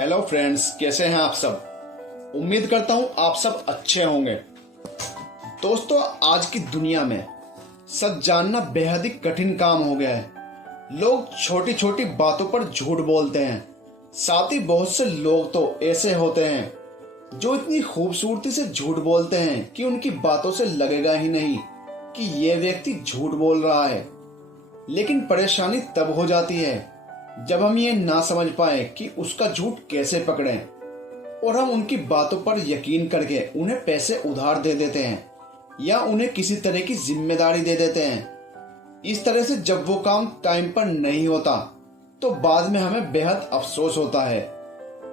Hello friends, कैसे हैं आप सब। उम्मीद करता हूं आप सब अच्छे होंगे। दोस्तों, आज की दुनिया में सच जानना बेहद ही कठिन काम हो गया है। लोग छोटी छोटी बातों पर झूठ बोलते हैं। साथ ही बहुत से लोग तो ऐसे होते हैं जो इतनी खूबसूरती से झूठ बोलते हैं कि उनकी बातों से लगेगा ही नहीं कि ये व्यक्ति झूठ बोल रहा है। लेकिन परेशानी तब हो जाती है जब हम ये ना समझ पाए कि उसका झूठ कैसे पकड़ें और हम उनकी बातों पर यकीन करके उन्हें पैसे उधार दे देते हैं या उन्हें किसी तरह की जिम्मेदारी दे देते हैं। इस तरह से जब वो काम टाइम पर नहीं होता तो बाद में हमें बेहद अफसोस होता है।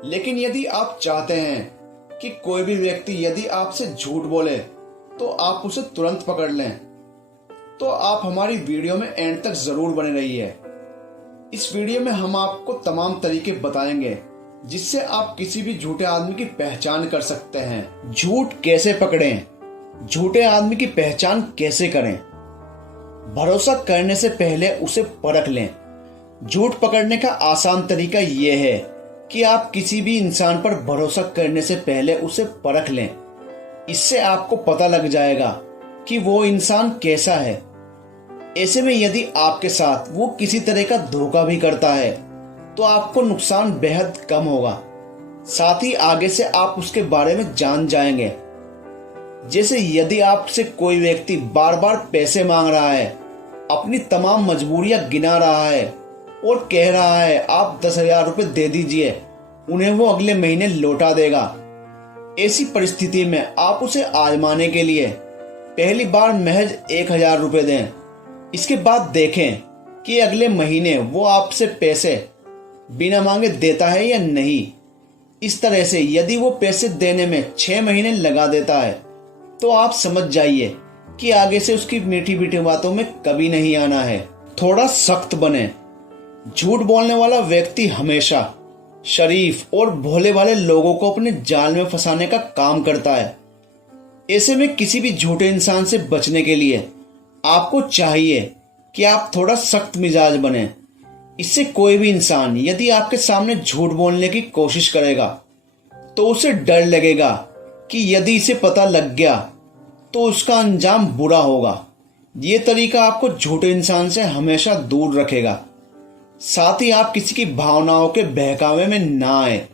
लेकिन यदि आप चाहते हैं कि कोई भी व्यक्ति यदि आपसे झूठ बोले तो आप उसे तुरंत पकड़ लें, तो आप हमारी वीडियो में एंड तक जरूर बने रहिए। इस वीडियो में हम आपको तमाम तरीके बताएंगे जिससे आप किसी भी झूठे आदमी की पहचान कर सकते हैं। झूठ कैसे पकड़ें, झूठे आदमी की पहचान कैसे करें। भरोसा करने से पहले उसे परख लें। झूठ पकड़ने का आसान तरीका यह है कि आप किसी भी इंसान पर भरोसा करने से पहले उसे परख लें। इससे आपको पता लग जाएगा कि वो इंसान कैसा है। ऐसे में यदि आपके साथ वो किसी तरह का धोखा भी करता है तो आपको नुकसान बेहद कम होगा। साथ ही आगे से आप उसके बारे में जान जाएंगे। जैसे यदि आपसे कोई व्यक्ति बार बार पैसे मांग रहा है, अपनी तमाम मजबूरियां गिना रहा है और कह रहा है आप 10,000 रुपये दे दीजिए, उन्हें वो अगले महीने लौटा देगा। ऐसी परिस्थिति में आप उसे आजमाने के लिए पहली बार महज 1,000 रुपये दें। इसके बाद देखें कि अगले महीने वो आपसे पैसे बिना मांगे देता है या नहीं। इस तरह से यदि वो पैसे देने में 6 महीने लगा देता है तो आप समझ जाइए कि आगे से उसकी मीठी मीठी बातों में कभी नहीं आना है। थोड़ा सख्त बने। झूठ बोलने वाला व्यक्ति हमेशा शरीफ और भोले वाले लोगों को अपने जाल में फंसाने का काम करता है। ऐसे में किसी भी झूठे इंसान से बचने के लिए आपको चाहिए कि आप थोड़ा सख्त मिजाज बने। इससे कोई भी इंसान यदि आपके सामने झूठ बोलने की कोशिश करेगा तो उसे डर लगेगा कि यदि इसे पता लग गया तो उसका अंजाम बुरा होगा। ये तरीका आपको झूठे इंसान से हमेशा दूर रखेगा। साथ ही आप किसी की भावनाओं के बहकावे में ना आए।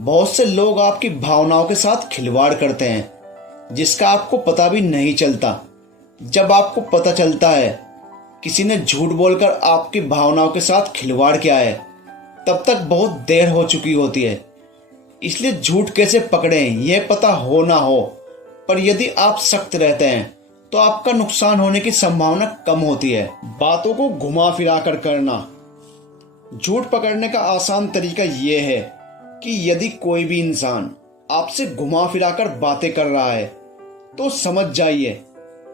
बहुत से लोग आपकी भावनाओं के साथ खिलवाड़ करते हैं जिसका आपको पता भी नहीं चलता। जब आपको पता चलता है किसी ने झूठ बोलकर आपकी भावनाओं के साथ खिलवाड़ किया है तब तक बहुत देर हो चुकी होती है। इसलिए झूठ कैसे पकड़ें यह पता हो ना हो, पर यदि आप सख्त रहते हैं तो आपका नुकसान होने की संभावना कम होती है। बातों को घुमा फिरा कर करना। झूठ पकड़ने का आसान तरीका यह है कि यदि कोई भी इंसान आपसे घुमा फिरा कर बातें कर रहा है तो समझ जाइए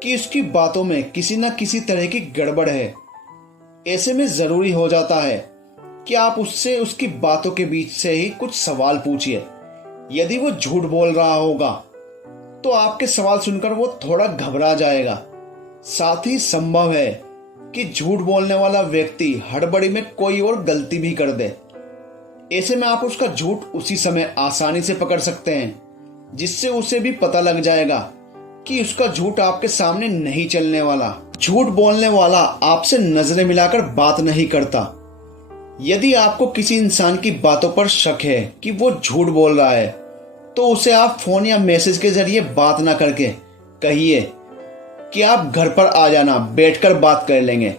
कि उसकी बातों में किसी न किसी तरह की गड़बड़ है। ऐसे में जरूरी हो जाता है कि आप उससे उसकी बातों के बीच से ही कुछ सवाल पूछिए। यदि वो झूठ बोल रहा होगा तो आपके सवाल सुनकर वो थोड़ा घबरा जाएगा। साथ ही संभव है कि झूठ बोलने वाला व्यक्ति हड़बड़ी में कोई और गलती भी कर दे। ऐसे में आप उसका झूठ उसी समय आसानी से पकड़ सकते हैं, जिससे उसे भी पता लग जाएगा कि उसका झूठ आपके सामने नहीं चलने वाला। झूठ बोलने वाला आपसे नजरें मिलाकर बात नहीं करता। यदि आपको किसी इंसान की बातों पर शक है कि वो झूठ बोल रहा है तो उसे आप फोन या मैसेज के जरिए बात ना करके कहिए कि आप घर पर आ जाना, बैठकर बात कर लेंगे।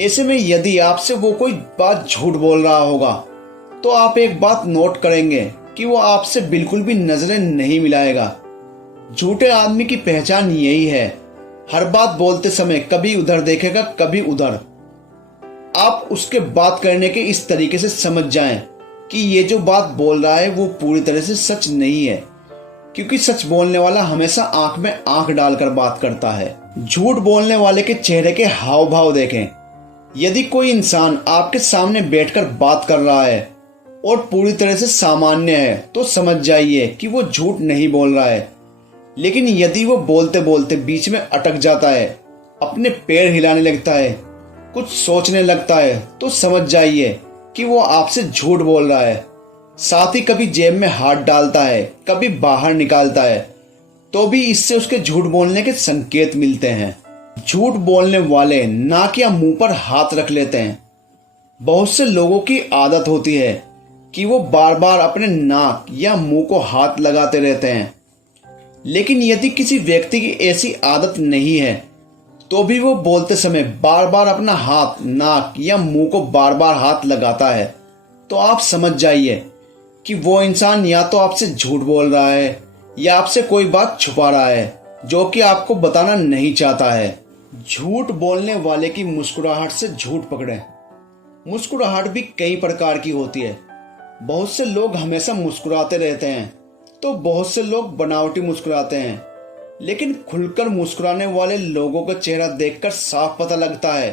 ऐसे में यदि आपसे वो कोई बात झूठ बोल रहा होगा तो आप एक बात नोट करेंगे कि वो आपसे बिल्कुल भी नजरें नहीं मिलाएगा। झूठे आदमी की पहचान यही है, हर बात बोलते समय कभी उधर देखेगा कभी उधर। आप उसके बात करने के इस तरीके से समझ जाएं कि ये जो बात बोल रहा है वो पूरी तरह से सच नहीं है, क्योंकि सच बोलने वाला हमेशा आंख में आंख डालकर बात करता है। झूठ बोलने वाले के चेहरे के हाव भाव देखें। यदि कोई इंसान आपके सामने बैठकर बात कर रहा है और पूरी तरह से सामान्य है तो समझ जाइए कि वो झूठ नहीं बोल रहा है। लेकिन यदि वो बोलते बोलते बीच में अटक जाता है, अपने पैर हिलाने लगता है, कुछ सोचने लगता है, तो समझ जाइए कि वो आपसे झूठ बोल रहा है। साथ ही कभी जेब में हाथ डालता है, कभी बाहर निकालता है, तो भी इससे उसके झूठ बोलने के संकेत मिलते हैं। झूठ बोलने वाले नाक या मुंह पर हाथ रख लेते हैं। बहुत से लोगों की आदत होती है कि वो बार बार अपने नाक या मुंह को हाथ लगाते रहते हैं, लेकिन यदि किसी व्यक्ति की ऐसी आदत नहीं है तो भी वो बोलते समय बार बार अपना हाथ नाक या मुंह को बार बार हाथ लगाता है, तो आप समझ जाइए कि वो इंसान या तो आपसे झूठ बोल रहा है या आपसे कोई बात छुपा रहा है जो कि आपको बताना नहीं चाहता है। झूठ बोलने वाले की मुस्कुराहट से झूठ पकड़ें। मुस्कुराहट भी कई प्रकार की होती है। बहुत से लोग हमेशा मुस्कुराते रहते हैं तो बहुत से लोग बनावटी मुस्कुराते हैं, लेकिन खुलकर मुस्कुराने वाले लोगों का चेहरा देखकर साफ पता लगता है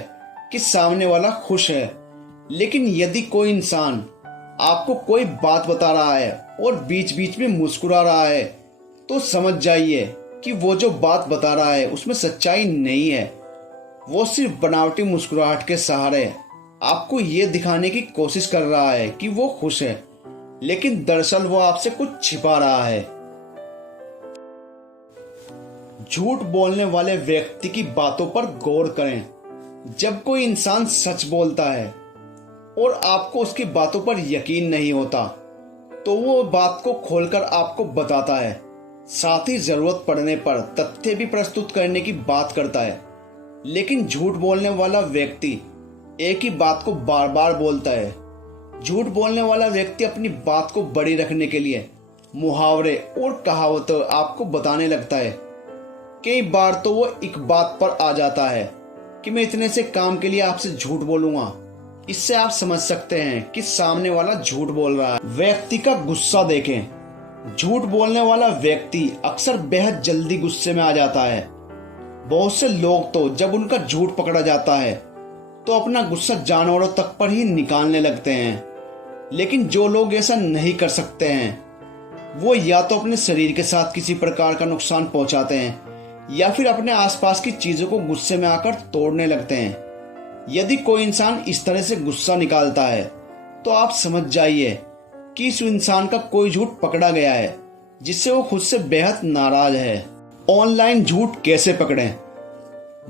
कि सामने वाला खुश है। लेकिन यदि कोई इंसान आपको कोई बात बता रहा है और बीच बीच में मुस्कुरा रहा है, तो समझ जाइए कि वो जो बात बता रहा है उसमें सच्चाई नहीं है। वो सिर्फ बनावटी मुस्कुराहट के सहारे आपको ये दिखाने की कोशिश कर रहा है कि वो खुश है, लेकिन दरअसल वो आपसे कुछ छिपा रहा है। झूठ बोलने वाले व्यक्ति की बातों पर गौर करें। जब कोई इंसान सच बोलता है और आपको उसकी बातों पर यकीन नहीं होता, तो वो बात को खोलकर आपको बताता है। साथ ही जरूरत पड़ने पर तथ्य भी प्रस्तुत करने की बात करता है। लेकिन झूठ बोलने वाला व्यक्ति एक ही बात को बार बार बोलता है। झूठ बोलने वाला व्यक्ति अपनी बात को बड़ी रखने के लिए मुहावरे और कहावतें आपको बताने लगता है। कई बार तो वो एक बात पर आ जाता है कि मैं इतने से काम के लिए आपसे झूठ बोलूंगा। इससे आप समझ सकते हैं कि सामने वाला झूठ बोल रहा है। व्यक्ति का गुस्सा देखें। झूठ बोलने वाला व्यक्ति अक्सर बेहद जल्दी गुस्से में आ जाता है। बहुत से लोग तो जब उनका झूठ पकड़ा जाता है तो अपना गुस्सा जानवरों तक पर ही निकालने लगते हैं। लेकिन जो लोग ऐसा नहीं कर सकते हैं वो या तो अपने शरीर के साथ किसी प्रकार का नुकसान पहुंचाते हैं या फिर अपने आसपास की चीजों को गुस्से में आकर तोड़ने लगते हैं। यदि कोई इंसान इस तरह से गुस्सा निकालता है तो आप समझ जाइए कि इस इंसान का कोई झूठ पकड़ा गया है जिससे वो खुद से बेहद नाराज है। ऑनलाइन झूठ कैसे पकड़ें?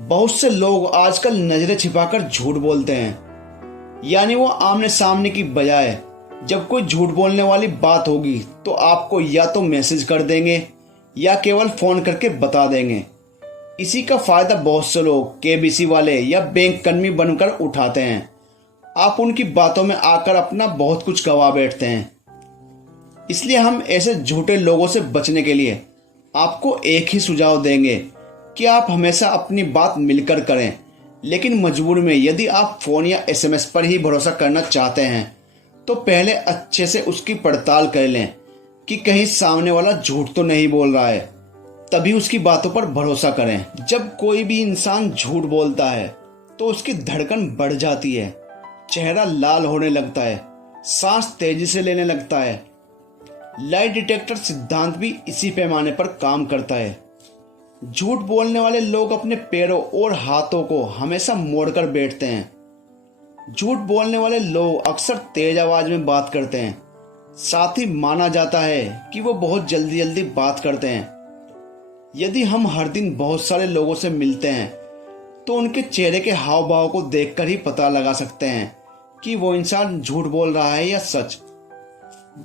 बहुत से लोग आजकल नजरें छिपाकर झूठ बोलते हैं, यानी वो आमने सामने की बजाय जब कोई झूठ बोलने वाली बात होगी तो आपको या तो मैसेज कर देंगे या केवल फोन करके बता देंगे। इसी का फायदा बहुत से लोग केबीसी वाले या बैंक कर्मी बनकर उठाते हैं। आप उनकी बातों में आकर अपना बहुत कुछ गवा बैठते हैं। इसलिए हम ऐसे झूठे लोगों से बचने के लिए आपको एक ही सुझाव देंगे कि आप हमेशा अपनी बात मिलकर करें। लेकिन मजबूर में यदि आप फोन या एसएमएस पर ही भरोसा करना चाहते हैं तो पहले अच्छे से उसकी पड़ताल कर लें कि कहीं सामने वाला झूठ तो नहीं बोल रहा है, तभी उसकी बातों पर भरोसा करें। जब कोई भी इंसान झूठ बोलता है तो उसकी धड़कन बढ़ जाती है, चेहरा लाल होने लगता है, सांस तेजी से लेने लगता है। लाई डिटेक्टर सिद्धांत भी इसी पैमाने पर काम करता है। झूठ बोलने वाले लोग अपने पैरों और हाथों को हमेशा मोड़कर बैठते हैं। झूठ बोलने वाले लोग अक्सर तेज आवाज में बात करते हैं। साथ ही माना जाता है कि वो बहुत जल्दी जल्दी बात करते हैं। यदि हम हर दिन बहुत सारे लोगों से मिलते हैं तो उनके चेहरे के हाव भाव को देखकर ही पता लगा सकते हैं कि वो इंसान झूठ बोल रहा है या सच।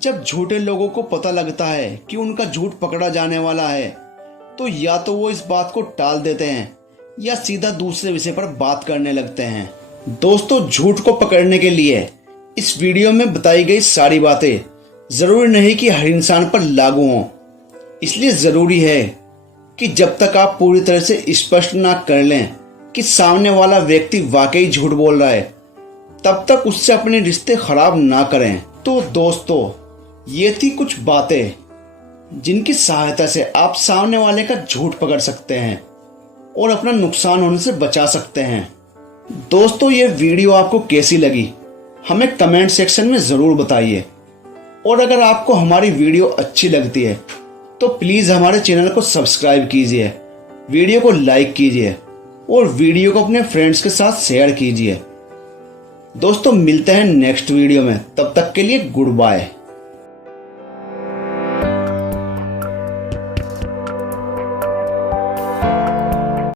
जब झूठे लोगों को पता लगता है कि उनका झूठ पकड़ा जाने वाला है तो या तो वो इस बात को टाल देते हैं या सीधा दूसरे विषय पर बात करने लगते हैं। दोस्तों, झूठ को पकड़ने के लिए इस वीडियो में बताई गई सारी बातें जरूरी नहीं कि हर इंसान पर लागू हों। इसलिए जरूरी है कि जब तक आप पूरी तरह से स्पष्ट ना कर लें कि सामने वाला व्यक्ति वाकई झूठ बोल रहा है, तब तक उससे अपने रिश्ते खराब ना करें। तो दोस्तों, ये थी कुछ बातें जिनकी सहायता से आप सामने वाले का झूठ पकड़ सकते हैं और अपना नुकसान होने से बचा सकते हैं। दोस्तों, ये वीडियो आपको कैसी लगी हमें कमेंट सेक्शन में जरूर बताइए। और अगर आपको हमारी वीडियो अच्छी लगती है तो प्लीज हमारे चैनल को सब्सक्राइब कीजिए, वीडियो को लाइक कीजिए और वीडियो को अपने फ्रेंड्स के साथ शेयर कीजिए। दोस्तों, मिलते हैं नेक्स्ट वीडियो में, तब तक के लिए गुड बाय।